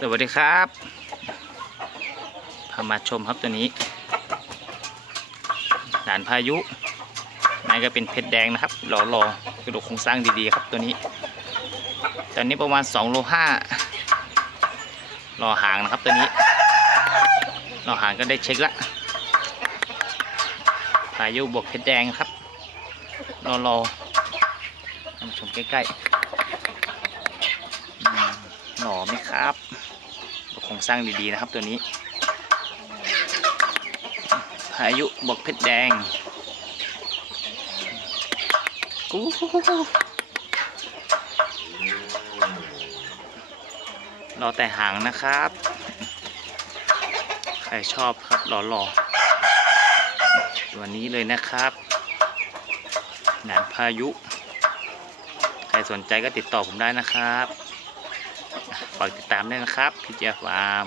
สวัสดีครับพามาชมครับตัวนี้หลานพายุนายก็เป็นเพชรแดงนะครับรอรอกระดูกโครงสร้างดีๆครับตัวนี้ ตอนนี้ประมาณ2โลห้ารอหางนะครับตัวนี้รอหางก็ได้เช็คละพายุบวกเพชรแดงครับรอรอมาชมใกล้ๆอืม ครับโครงสร้างดีๆนะครับตัวนี้พายุบวกเพชรแดงกูรอแต่หางนะครับ ใครชอบครับหล่อๆตัวนี้เลยนะครับหนานพายุ ใครสนใจก็ติดต่อผมได้นะครับ ฝากติดตามด้วยนะครับพี่เจฟาร์ม